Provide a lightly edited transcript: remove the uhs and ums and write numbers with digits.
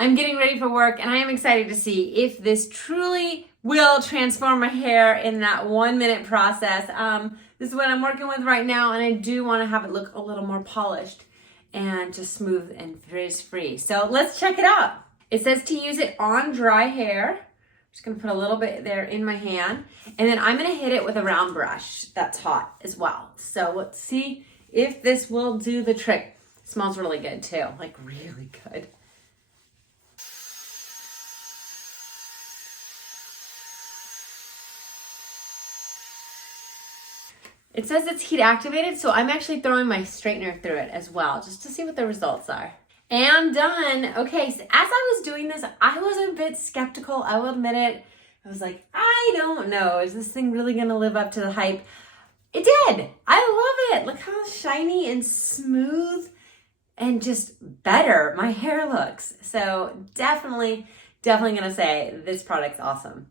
I'm getting ready for work and I am excited to see if this truly will transform my hair in that 1 minute process. This is what I'm working with right now, and I do want to have it look a little more polished and just smooth and frizz free. So let's check it out. It says to use it on dry hair. I'm just gonna put a little bit there in my hand, and then I'm gonna hit it with a round brush that's hot as well. So let's see if this will do the trick. It smells really good too, like really good. It says it's heat activated, so I'm actually throwing my straightener through it as well, just to see what the results are. And done. Okay, so as I was doing this, I was a bit skeptical, I will admit it. I was like, I don't know, is this thing really gonna live up to the hype? It did. I love it. Look how shiny and smooth and just better my hair looks. So definitely gonna say this product's awesome.